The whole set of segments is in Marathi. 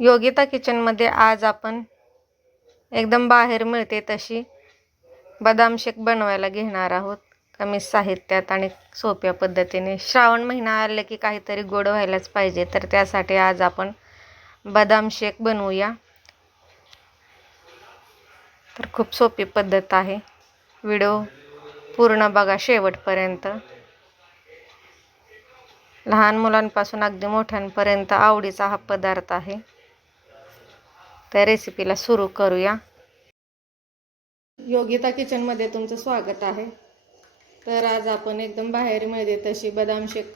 योगिता किचनमध्ये आज आपण एकदम बाहेर मिळते तशी बदाम शेक बनवायला घेणार आहोत. कमी साहित्यात आणि सोप्या पद्धतीने. श्रावण महिना आले की काहीतरी गोड व्हायलाच पाहिजे तर त्यासाठी आज आपण बदाम शेक बनवूया. तर खूप सोपी पद्धत आहे. व्हिडिओ पूर्ण बघा शेवटपर्यंत. लहान मुलांपासून अगदी मोठ्यांपर्यंत आवडीचा हा पदार्थ आहे. त्या रेसिपीला सुरू करूया. योगिता किचनमध्ये तुमचं स्वागत आहे. तर आज आपण एकदम बाहेर मिळते तशी बदाम शेक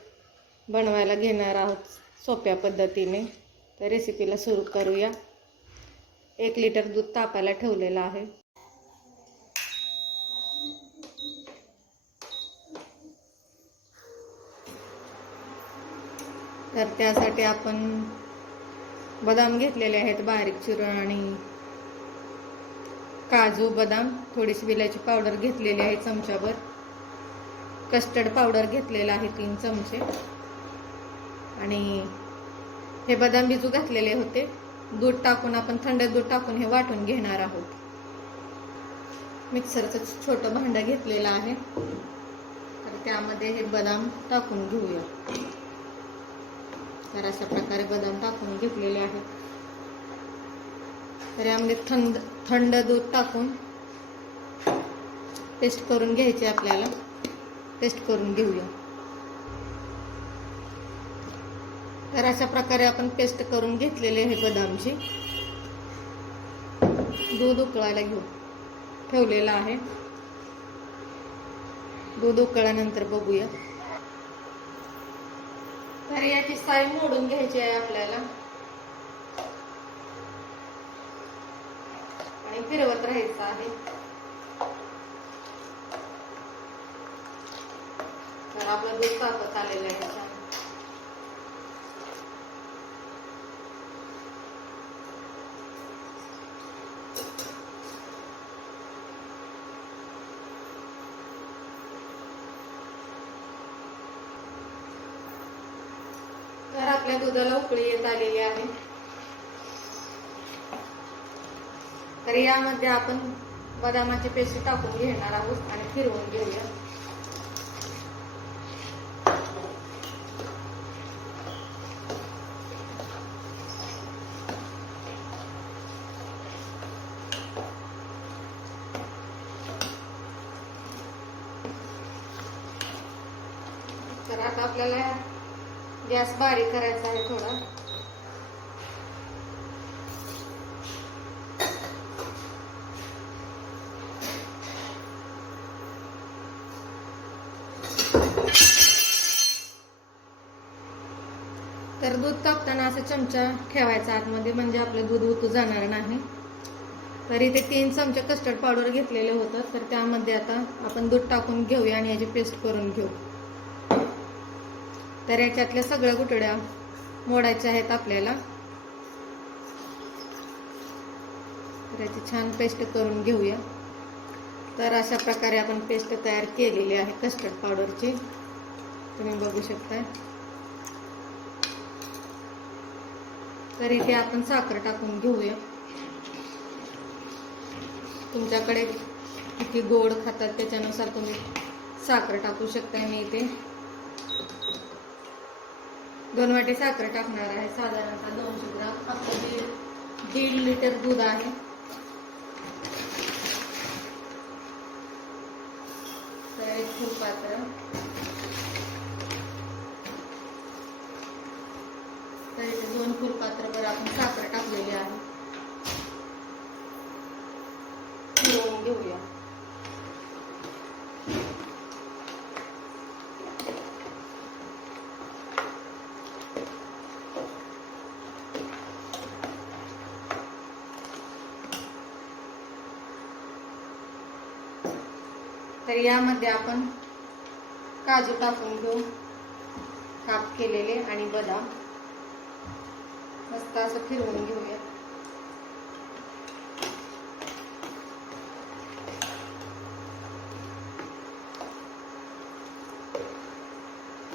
बनवायला घेणार आहोत सोप्या पद्धतीने. तर रेसिपीला सुरू करूया. एक लिटर दूध तापायला ठेवलेलं आहे. तर त्यासाठी आपण बदाम घेतलेले आहेत बारीक चिरून आणि काजू बदाम थोडीशी विलायची पावडर घेतलेली आहे चमच्यावर. कस्टर्ड पावडर घेतलेला आहे तीन चमचे. आणि हे बदाम बिजू घातलेले होते. दूध टाकून आपण थंड दूध टाकून हे वाटून घेणार आहोत. मिक्सरचं छोटं भांडं घेतलेलं आहे. तर त्यामध्ये हे बदाम टाकून घेऊया. तर अशा प्रकारे बदाम टाकून घेतलेले आहेत. तर यामध्ये थंड थंड दूध टाकून पेस्ट करून घ्यायचे आपल्याला. पेस्ट करून घेऊया. तर अशा प्रकारे आपण पेस्ट करून घेतलेले आहे बदामची दूध उकळायला घेऊ. ठेवलेलं आहे. दूध उकळल्यानंतर बघूया. तर याची साई मोडून घ्यायची आहे आपल्याला. आणि फिरवत राहायचं आहे. तर आपलं दूध तापत आलेलं आहे छान तर आपल्या दुधाला उकळी येत आलेली आहे. तर यामध्ये आपण बदामाची पेस्ट टाकून घेणार आहोत आणि फिरवून घेऊया. तर आता आपल्याला गॅस बारीक करायचा आहे थोडा. तर दूध तापताना असं चमचा ठेवायचा आतमध्ये म्हणजे आपलं दूध उतू जाणार नाही. तर इथे तीन चमचे कस्टर्ड पावडर घेतलेले होतं तर त्यामध्ये आता आपण दूध टाकून घेऊया आणि याची पेस्ट करून घेऊ. तर याच्यातल्या सगळ्या गुठड्या मोडायच्या आहेत आपल्याला. तर याची छान पेस्ट करून घेऊया. तर अशा प्रकारे आपण पेस्ट तयार केलेली आहे कस्टर्ड पावडरची तुम्ही बघू शकता तर इथे आपण साखर टाकून घेऊया. तुमच्याकडे किती गोड खातात त्याच्यानुसार तुम्ही साखर टाकू शकता मी इथे. दोन वाटी साखर टाकणार आहे. साधारणतः दोनशे ग्राम आपलं दीड दीड लिटर दूध आहे. तर एक फुलपात्र तर इथे दोन फुलपात्रभर आपण साखर टाकलेली आहे फिरवून घेऊया तर यामध्ये आपण काजू टाकून घेऊ. काप केलेले आणि बदाम. मस्त असं फिरवून घेऊया.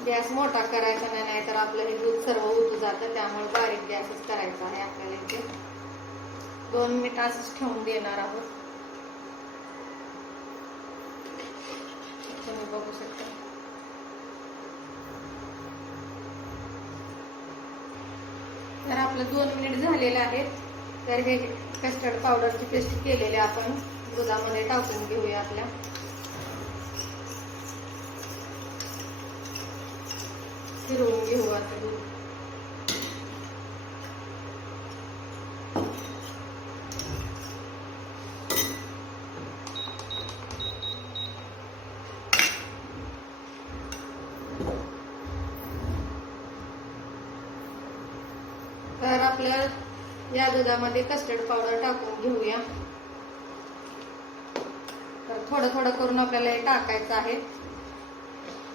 गॅस मोठा करायचा नाही नाहीतर आपलं हे दूध सर्व उतू जातं. त्यामुळे बारीक गॅसच करायचा आहे आपल्याला इथे. दोन मिनिट असंच ठेवून देणार आहोत तुम्ही बघू शकता. तर आपलं दोन मिनिट झालेलं आहे. तर हे कस्टर्ड पावडरची पेस्ट केलेली आपण दुधामध्ये टाकून घेऊया आपल्या. फिरवून घेऊ आता दूध तर आपल्या या दुधामध्ये कस्टर्ड पावडर टाकून घेऊया. तर थोडं थोडं करून आपल्याला हे टाकायचं आहे.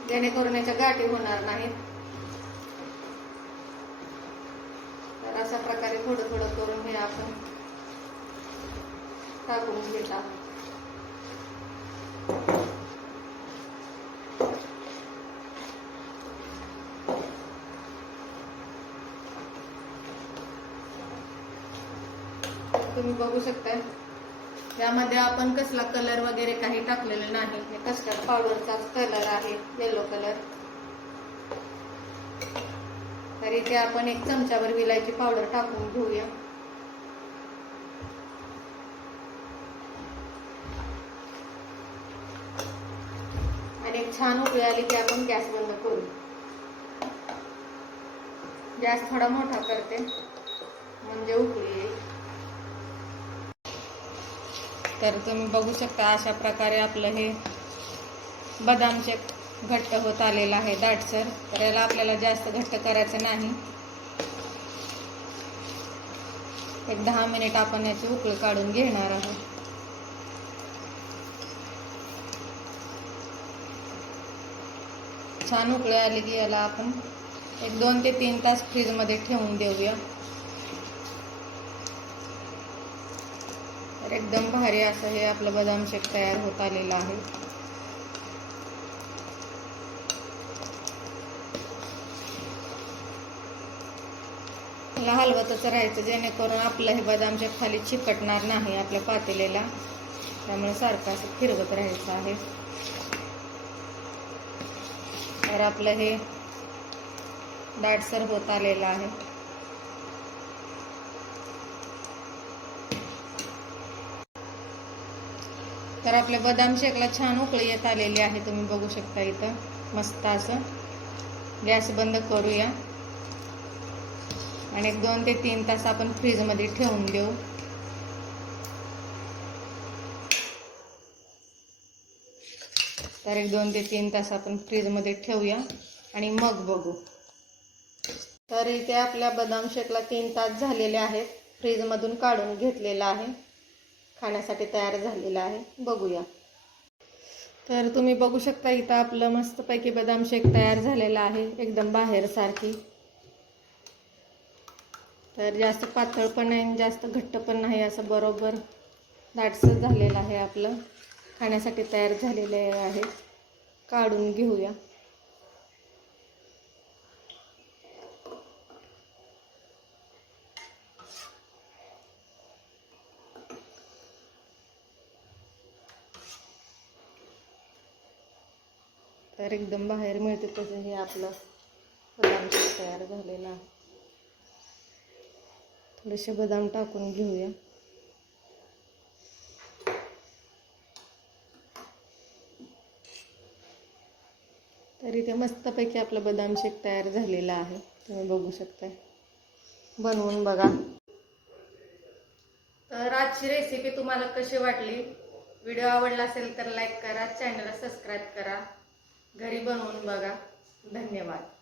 जेणेकरून याच्या गाठी होणार नाहीत. तर अशा प्रकारे थोडं थोडं करून हे आपण टाकून घेत तुम्ही बघू शकता यामध्ये आपण कसला कलर वगैरे काही टाकलेला नाही. हे कस्टर्ड पावडरचाच कलर आहे? येलो कलर तर इथे आपण एक चमच्यावर विलायची पावडर टाकून घेऊया. आणि एक छान उकळी आली की आपण गॅस बंद करू. गॅस थोडा मोठा करते. म्हणजे उकळी येईल. तर तुम्ही बघू शकता अशा प्रकारे आपलं हे बदाम शेक घट्ट होत आलेलं आहे दाटसर. तर याला आपल्याला जास्त घट्ट करायचं नाही. एक दहा मिनिट आपण याची उकळी काढून घेणार आहोत. छान उकळी आली की याला आपण एक दोन ते तीन तास फ्रीजमध्ये ठेवून देऊया. एकदम भारी असं हे आपलं बदाम शेक तयार होत आलेलं आहे. ला हलवतच राहायचं जेणेकरून आपलं हे बदाम शेक खाली चिकटणार नाही आपल्या पातेलेला त्यामुळे सारखं असं फिरवत राहायचं आहे. तर आपलं हे दाटसर होत आलेलं आहे. तर आपल्या बदाम शेकला छान उकळी येत आलेली आहे. तुम्ही बघू शकता इथं. मस्त असं. गॅस बंद करूया. आणि एक दोन ते तीन तास आपण फ्रीजमध्ये ठेवून देऊ. तर एक दोन ते तीन तास आपण फ्रीजमध्ये ठेवूया. आणि मग बघू. तर इथे आपल्या बदाम शेकला तीन तास झालेले आहेत. फ्रीजमधून काढून घेतलेला आहे. खाण्यासाठी तयार झालेला आहे. बघूया. तर तुम्ही बघू शकता इथं आपलं मस्तपैकी बदाम शेक तयार झालेला आहे एकदम बाहेरसारखी. तर जास्त पातळ पण नाही आणि जास्त घट्ट पण नाही असं बरोबर दाटसर झालेलं आहे आपलं. खाण्यासाठी तयार झालेले आहे. काढून घेऊया. तर एकदम बाहेर मिळते तसं हे आपलं बदाम शेक तयार झालेलं. आहे थोडेसे बदाम टाकून घेऊया. तर इथे मस्तपैकी आपलं बदाम शेक तयार झालेला आहे. तुम्ही बघू शकताय. बनवून बघा. तर आजची रेसिपी तुम्हाला कशी वाटली? व्हिडिओ आवडला असेल तर लाईक करा चॅनलला सबस्क्राईब करा. घरी बनवून बघा. धन्यवाद.